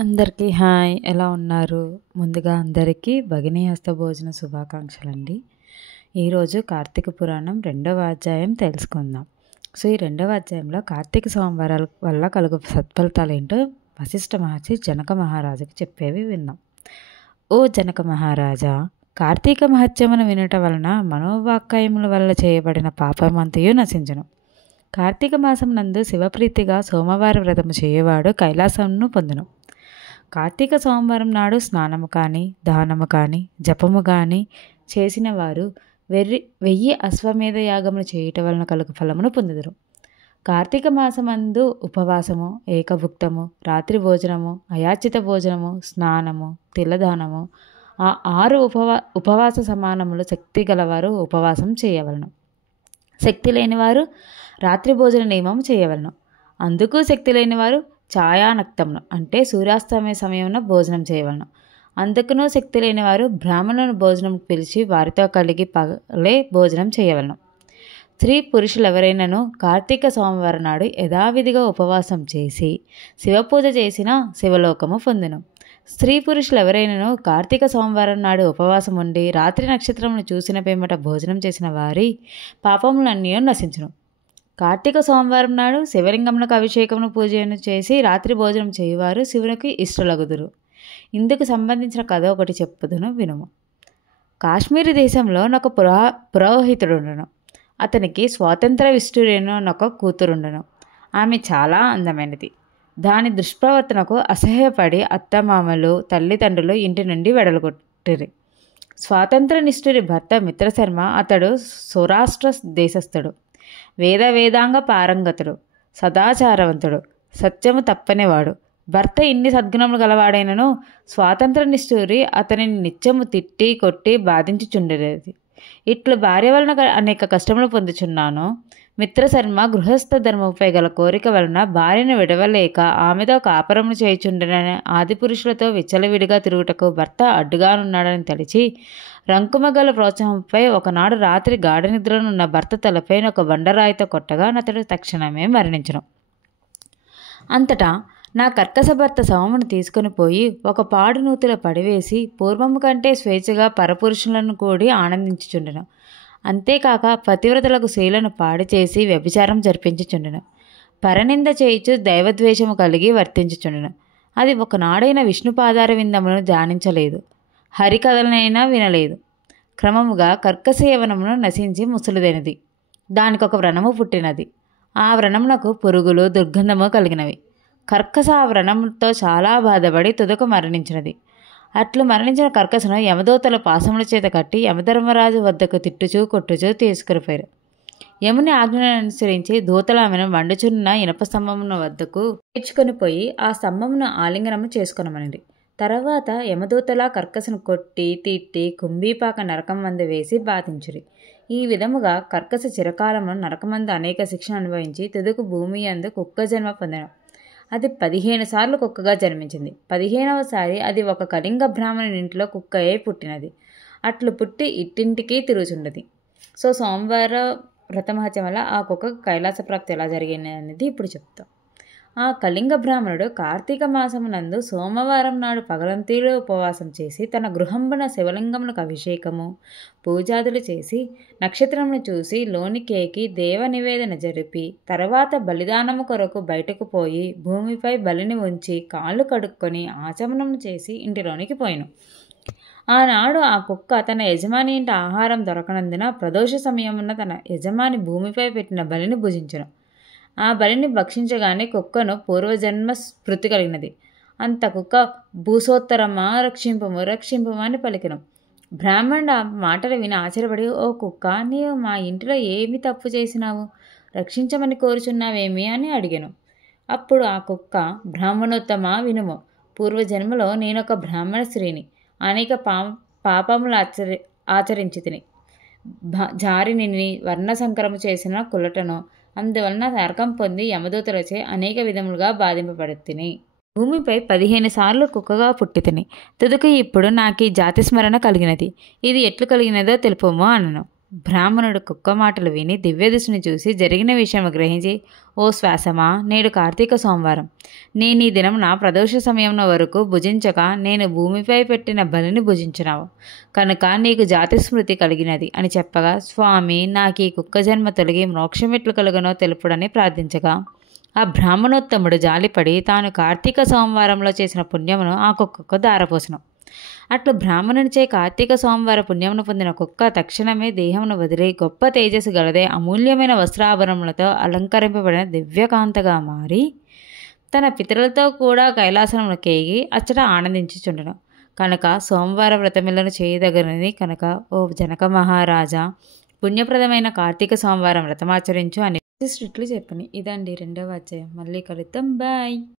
అందరికీ హాయ్. ఎలా ఉన్నారు? ముందుగా అందరికీ భగినీ హస్త భోజన శుభాకాంక్షలండి. ఈరోజు కార్తీక పురాణం 2వ అధ్యాయం తెలుసుకుందాం. సో, ఈ 2వ అధ్యాయంలో కార్తీక సోమవారాల వల్ల కలుగు సత్ఫలితాలేంటో వశిష్ఠ మహర్షి జనక మహారాజుకి చెప్పేవి విందాం. ఓ జనక మహారాజా, కార్తీక మహత్యమును వినుట వలన మనోవాక్కాయముల వల్ల చేయబడిన పాపమంతయు నశించును. కార్తీక మాసం నందు శివప్రీతిగా సోమవార వ్రతము చేయవాడు కైలాసమును పొందును. కార్తీక సోమవారం నాడు స్నానము కానీ, దానము కానీ, జపము కానీ చేసిన వారు 1000 అశ్వమేధ యాగములు చేయుట వలన కలుగు ఫలమును పొందుదురు. కార్తీక మాసమందు ఉపవాసము, ఏకభుక్తము, రాత్రి భోజనము, అయాచిత భోజనము, స్నానము, తిలదానము, ఆ 6 ఉపవాస సమానములు శక్తి గలవారు ఉపవాసం చేయవలను. శక్తి లేనివారు రాత్రి భోజన నియమం చేయవలను. అందుకు శక్తి లేనివారు ఛాయానక్తమును అంటే సూర్యాస్తమయ సమయమున భోజనం చేయవలను. అందుకును శక్తి లేనివారు బ్రాహ్మణులను భోజనం పిలిచి వారితో కలిగి పగలే భోజనం చేయవలను. స్త్రీ పురుషులెవరైనాను కార్తీక సోమవారం నాడు యథావిధిగా ఉపవాసం చేసి శివపూజ చేసిన శివలోకము పొందును. స్త్రీ పురుషులెవరైనాను కార్తీక సోమవారం నాడు ఉపవాసం ఉండి రాత్రి నక్షత్రమును చూసిన పిమ్మట భోజనం చేసిన వారి పాపములన్నీ నశించును. కార్తీక సోమవారం నాడు శివలింగమునకు అభిషేకమును పూజను చేసి రాత్రి భోజనం చేయువారు శివునికి ఇష్టలగుదురు. ఇందుకు సంబంధించిన కథ ఒకటి చెప్పుదును వినుము. కాశ్మీర్ దేశంలో ఒక పురోహితుడుండను. అతనికి స్వాతంత్ర విష్ణురేను ఒక కూతురుండను. ఆమె చాలా అందమైనది. దాని దుష్ప్రవర్తనకు అసహ్యపడి అత్తమామలు, తల్లిదండ్రులు ఇంటి నుండి వెడలగొట్టిరి. స్వాతంత్ర నిష్ఠుడి భర్త మిత్రశర్మ అతడు సౌరాష్ట్ర దేశస్థుడు. వేదాంగ పారంగతుడు, సదాచారవంతుడు, సత్యము తప్పనివాడు. భర్త ఇన్ని సద్గుణములు గలవాడైనను స్వాతంత్ర నిష్ఠూరి అతనిని నిత్యము తిట్టి కొట్టి బాధించుచుండేది. ఇట్లు భార్య వలన అనేక కష్టములు పొందుచున్నాను. మిత్రశర్మ గృహస్థ ధర్మముపై గల కోరిక వలన భార్యను విడవలేక ఆమెతో కాపురమును చేయుచుండెనని ఆదిపురుషులతో విచ్చలవిడిగా తిరుగుటకు భర్త అడ్డుగానున్నాడని తలిచి రంకుమగల ప్రోత్సాహంపై ఒకనాడు రాత్రి గాఢ నిద్రనున్న భర్త తలపైన ఒక బండరాయితో కొట్టగా అతడు తక్షణమే మరణించును. అంతటా నా కర్కశ భర్త శవమును తీసుకుని పోయి ఒక పాడు నూతిలో పడివేసి పూర్వము కంటే స్వేచ్ఛగా పరపురుషులను కూడి ఆనందించుచుండెను. అంతేకాక పతివ్రతలకు శీలను పాడి చేసి వ్యభిచారం జరిపించుచుండెను. పరనింద చేయిచు దైవద్వేషము కలిగి వర్తించుచుండెను. అది ఒకనాడైన విష్ణుపాదార విందమును ధ్యానించలేదు, హరికథలనైనా వినలేదు. క్రమముగా కర్కశ యవనమును నశించి ముసలిదైనది. దానికొక వ్రణము పుట్టినది. ఆ వ్రణమునకు పురుగులు దుర్గంధము కలిగినవి. కర్కశ ఆ వ్రణముతో చాలా బాధపడి తుదకు మరణించినది. అట్లు మరణించిన కర్కశను యమదూతల పాశముల చేత కట్టి యమధర్మరాజు వద్దకు తిట్టుచూ కొట్టుచూ తీసుకునిపోయారు. యముని ఆజ్ఞను అనుసరించి దూతలు ఆమెను మండుచున్న ఇనప స్తంభమున వద్దకు తీర్చుకొని పోయి ఆ స్తంభమును ఆలింగనము చేసుకొనమనిది. తర్వాత యమదూతల కర్కశను కొట్టి తిట్టి కుంభీపాక నరకం మందు వేసి బాధించురి. ఈ విధముగా కర్కశ చిరకాలము నరకమందు అనేక శిక్షను అనుభవించి తుదకు భూమి యందు కుక్క జన్మ పొందను. అది 15 సార్లు కుక్కగా జన్మించింది. 15వ సారి అది ఒక కళింగ బ్రాహ్మణుని ఇంట్లో కుక్కయే పుట్టినది. అట్లు పుట్టి ఇట్టింటికి తిరుగుచుండది. సో, సోమవార వ్రతమహత్యం వల్ల ఆ కుక్కకు కైలాస ప్రాప్తి ఎలా జరిగింది అనేది ఇప్పుడు చెప్తాం. ఆ కళింగ బ్రాహ్మణుడు కార్తీక మాసమునందు సోమవారం నాడు పగలంతీలో ఉపవాసం చేసి తన గృహంబున శివలింగమునకు అభిషేకము పూజాదులు చేసి నక్షత్రమును చూసి లోనికేకి దేవ నివేదన జరిపి తర్వాత బలిదానము కొరకు బయటకు పోయి భూమిపై బలిని ఉంచి కాళ్ళు కడుక్కొని ఆచమనము చేసి ఇంటిలోనికి పోయిను. ఆనాడు ఆ కుక్క తన యజమాని ఇంటి ఆహారం దొరకనందున ప్రదోష సమయమున తన యజమాని భూమిపై పెట్టిన బలిని భుజించును. ఆ బలిని భక్షించగానే కుక్కను పూర్వజన్మ స్మృతి కలిగినది. అంత కుక్క భూసోత్తరమా రక్షింపము రక్షింపము అని పలికిన. బ్రాహ్మణుడు ఆ మాటలు విని ఆశ్చర్యపడి, ఓ కుక్క, నీవు మా ఇంటిలో ఏమి తప్పు చేసినావు? రక్షించమని కోరుచున్నావేమి అని అడిగాను. అప్పుడు ఆ కుక్క, బ్రాహ్మణోత్తమ వినుము, పూర్వజన్మలో నేనొక బ్రాహ్మణ స్త్రీని. అనేక పాపములు ఆచరించి తిని జారిని వర్ణ సంకరము చేసిన కులటను. అందువలన నరకం పొంది యమదూతలచే అనేక విధములుగా బాధింపబడుతిని. భూమిపై 15 సార్లు కుక్కగా పుట్టి తిని తుదకు ఇప్పుడు నాకు ఈ జాతి స్మరణ కలిగినది. ఇది ఎట్లు కలిగినదో తెలుపము అనను. బ్రాహ్మణుడు కుక్క మాటలు విని దివ్యదృష్టిని చూసి జరిగిన విషయం గ్రహించి, ఓ శ్వాసమా, నేడు కార్తీక సోమవారం. నేను ఈ దినం నా ప్రదోష సమయం వరకు భుజించక నేను భూమిపై పెట్టిన బలిని భుజించినావు కనుక నీకు జాతి స్మృతి కలిగినది అని చెప్పగా, స్వామి నాకు ఈ కుక్క జన్మ తొలగి మోక్షం ఎట్లు కలుగనో తెలుపుడని ప్రార్థించగా, ఆ బ్రాహ్మణోత్తముడు జాలిపడి తాను కార్తీక సోమవారంలో చేసిన పుణ్యమును ఆ కుక్కకు దారపోసెను. అట్లు బ్రాహ్మణునిచే కార్తీక సోమవార పుణ్యమును పొందిన కుక్క తక్షణమే దేహమును వదిలి గొప్ప తేజస్సు గలదే అమూల్యమైన వస్త్రాభరణములతో అలంకరింపబడిన దివ్యకాంతగా మారి తన పితరులతో కూడా కైలాసమును కేగి అచ్చట ఆనందించుచుండెను. కనుక సోమవార వ్రతములను చేయదగినది కనుక ఓ జనక మహారాజా, పుణ్యప్రదమైన కార్తీక సోమవారం వ్రతమాచరించు అని చెప్పని. ఇదండి 2వ అధ్యాయం. మళ్ళీ కలుద్దాం. బాయ్.